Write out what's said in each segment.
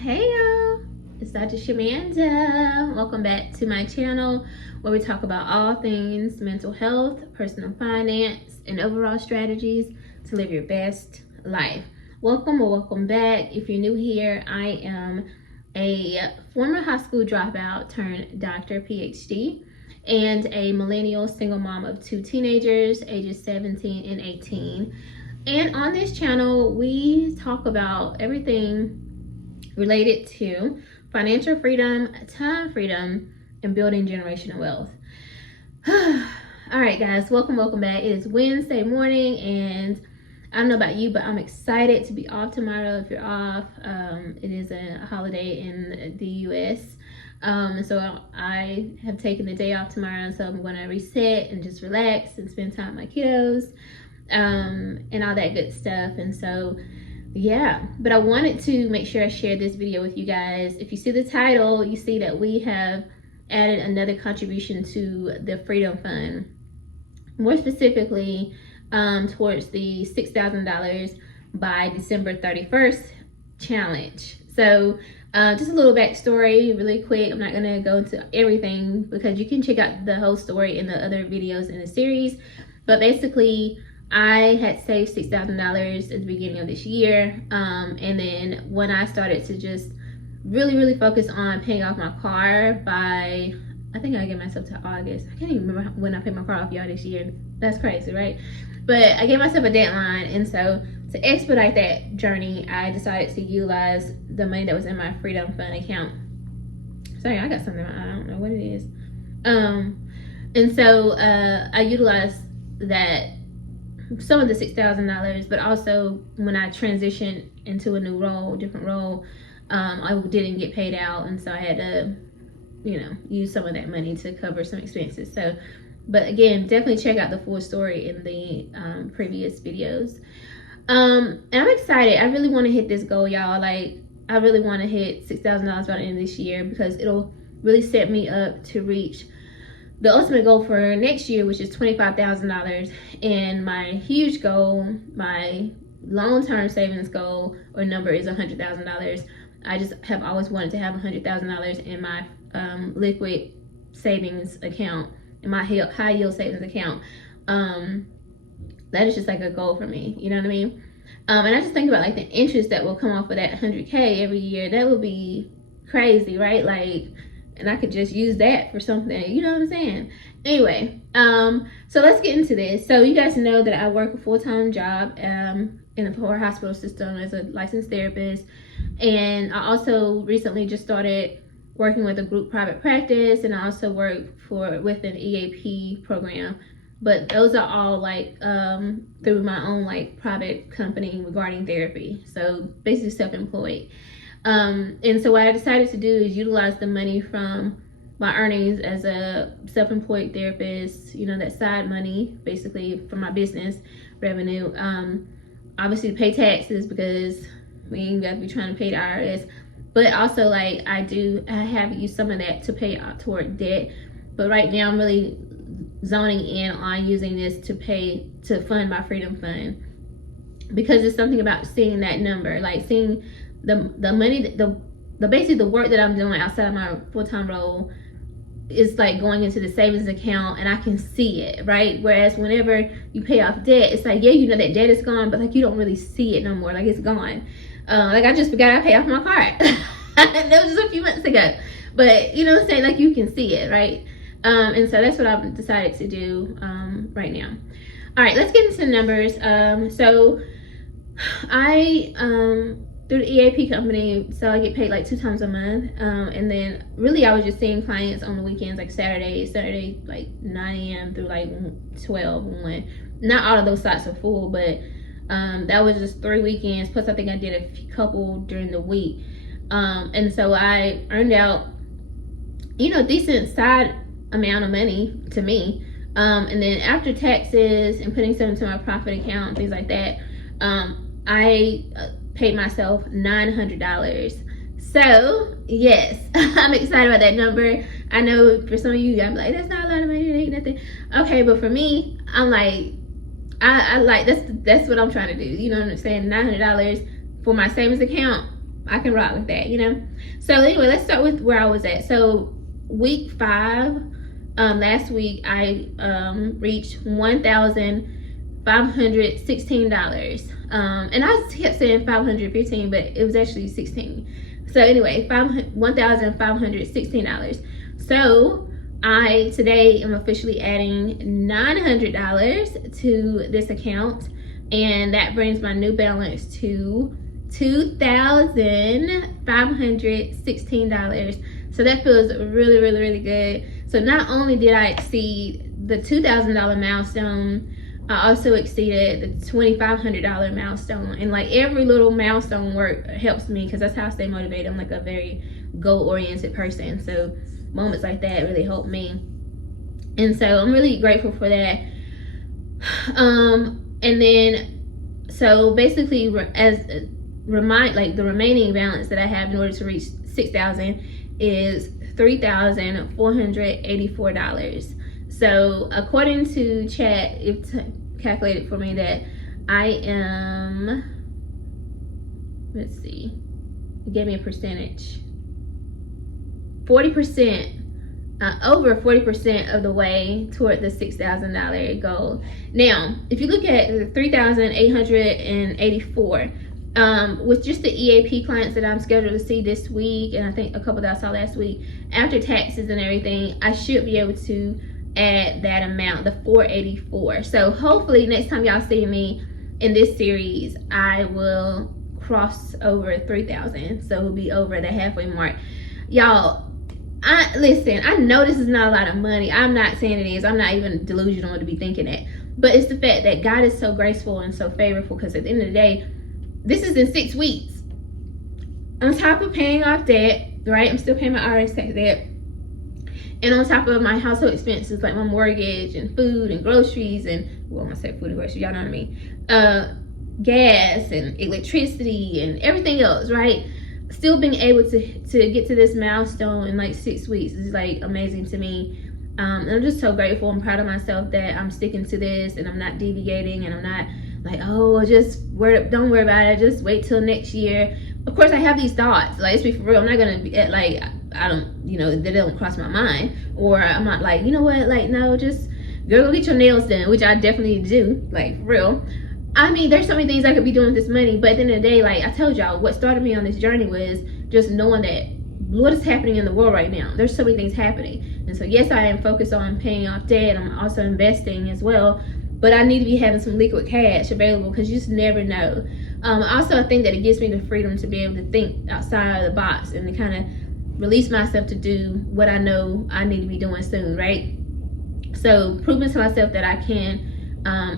Hey y'all, it's Dr. Shamanda. Welcome back to my channel where we talk about all things mental health, personal finance, and overall strategies to live your best life. Welcome or welcome back. If you're new here, I am a former high school dropout turned doctor, PhD, and a millennial single mom of two teenagers, ages 17 and 18. And on this channel, we talk about everything related to financial freedom, time freedom, and building generational wealth. All right, guys, welcome back. It is Wednesday morning, and I don't know about you, but I'm excited to be off tomorrow. If you're off, it is a holiday in the U.S., and so I have taken the day off tomorrow, so I'm going to reset and just relax and spend time with my kiddos, and all that good stuff. And so yeah, but I wanted to make sure I shared this video with you guys. If you see the title, you see that we have added another contribution to the Freedom Fund, more specifically towards the $6,000 by December 31st challenge. So just a little backstory really quick. I'm not going to go into everything because you can check out the whole story in the other videos in the series. But basically, I had saved $6,000 at the beginning of this year, and then when I started to just really focus on paying off my car by, I think I gave myself to August. I can't even remember when I paid my car off, y'all, this year. That's crazy, right? But I gave myself a deadline, and so to expedite that journey, I decided to utilize the money that was in my Freedom Fund account. Sorry, I got something, I don't know what it is. And so I utilized that, some of the $6,000, but also when I transitioned into a new role, different role, I didn't get paid out, and so I had to, use some of that money to cover some expenses. So, but again, definitely check out the full story in the previous videos. And I'm excited. I really want to hit this goal, y'all. Like, I really want to hit $6,000 by the end of this year because it'll really set me up to reach the ultimate goal for next year, which is $25,000, and my huge goal, my long-term savings goal or number is $100,000. I just have always wanted to have $100,000 in my liquid savings account, in my high yield savings account. That is just like a goal for me, you know what I mean? And I just think about like the interest that will come off of that $100K every year. That would be crazy, right? Like, and I could just use that for something, you know what I'm saying? Anyway, so let's get into this. So you guys know that I work a full-time job in the hospital system as a licensed therapist. And I also recently just started working with a group private practice, and I also work with an EAP program. But those are all like through my own like private company regarding therapy. So basically self-employed. And so what I decided to do is utilize the money from my earnings as a self-employed therapist, that side money basically from my business revenue, obviously to pay taxes because we ain't got to be trying to pay the IRS, but also like I have used some of that to pay out toward debt. But right now I'm really zoning in on using this to fund my Freedom Fund, because it's something about seeing that number, like seeing the money, the basically the work that I'm doing outside of my full-time role is like going into the savings account, and I can see it, right? Whereas whenever you pay off debt, it's like, yeah, that debt is gone, but like you don't really see it no more. Like it's gone. Like I just forgot I paid off my car. That was just a few months ago, but you know what I'm saying? Like you can see it, right? And so that's what I've decided to do right now. All right, let's get into the numbers. So I through the EAP company, so I get paid like 2 times a month, and then really I was just seeing clients on the weekends, like Saturday like 9 a.m. through like 12, 1. Not all of those sites are full, but that was just 3 weekends, plus I think I did a couple during the week, and so I earned out decent side amount of money to me, and then after taxes and putting some into my profit account, things like that, I paid myself $900. So yes, I'm excited about that number. I know for some of you, I'm like, that's not a lot of money, it ain't nothing. Okay, but for me, I'm like, I like, that's what I'm trying to do. You know what I'm saying? $900 for my savings account I can rock with that, you know. So anyway, let's start with where I was at. So week 5, last week I reached $1,516. And I kept saying 515, but it was actually 16. So anyway, $1,516. So I today am officially adding $900 to this account, and that brings my new balance to $2,516. So that feels really, really, really good. So not only did I exceed the $2,000 milestone, I also exceeded the $2,500 milestone. And like every little milestone work helps me, because that's how I stay motivated. I'm like a very goal-oriented person, so moments like that really help me. And so I'm really grateful for that. And then so basically, as like the remaining balance that I have in order to reach 6,000 is $3,484. So according to chat, it calculated for me that I am, let's see, it gave me a percentage, 40%, over 40% of the way toward the $6,000 goal. Now, if you look at the 3,884, with just the EAP clients that I'm scheduled to see this week, and I think a couple that I saw last week, after taxes and everything, I should be able to add that amount, the 484. So hopefully next time y'all see me in this series, I will cross over 3,000. So we'll be over the halfway mark. Y'all, listen, I know this is not a lot of money. I'm not saying it is. I'm not even delusional to be thinking it. But it's the fact that God is so graceful and so favorable, because at the end of the day, this is in 6 weeks. On top of paying off debt, right? I'm still paying my IRS tax debt. And on top of my household expenses, like my mortgage and food and groceries and, well, I'm gonna say food and groceries, y'all know what I mean. Gas and electricity and everything else, right? Still being able to get to this milestone in like 6 weeks is like amazing to me. And I'm just so grateful and proud of myself that I'm sticking to this and I'm not deviating, and I'm not like, oh, don't worry about it, just wait till next year. Of course I have these thoughts, like, let's be for real, I'm not gonna be like, I don't, you know, they don't cross my mind, or I'm not like, you know what, like, no, just go get your nails done, which I definitely do, like, for real. I mean, there's so many things I could be doing with this money, but at the end of the day, like I told y'all, what started me on this journey was just knowing that what is happening in the world right now. There's so many things happening. And so yes, I am focused on paying off debt. I'm also investing as well, but I need to be having some liquid cash available, because you just never know. Also, I think that it gives me the freedom to be able to think outside of the box and to kind of release myself to do what I know I need to be doing soon, right? So proving to myself that I can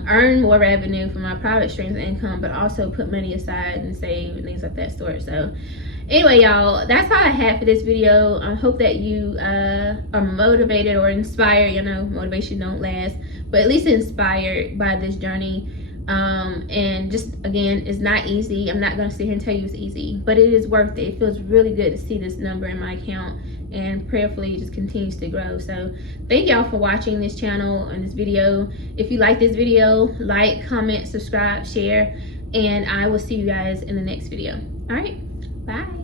earn more revenue from my private streams of income, but also put money aside and save and things like that sort. So anyway, y'all, that's all I have for this video. I hope that you are motivated or inspired. You know, motivation don't last, but at least inspired by this journey. And just, again, it's not easy. I'm not going to sit here and tell you it's easy, but it is worth it. It feels really good to see this number in my account, and prayerfully it just continues to grow. So thank y'all for watching this channel and this video. If you like this video, like, comment, subscribe, share, and I will see you guys in the next video. All right, bye.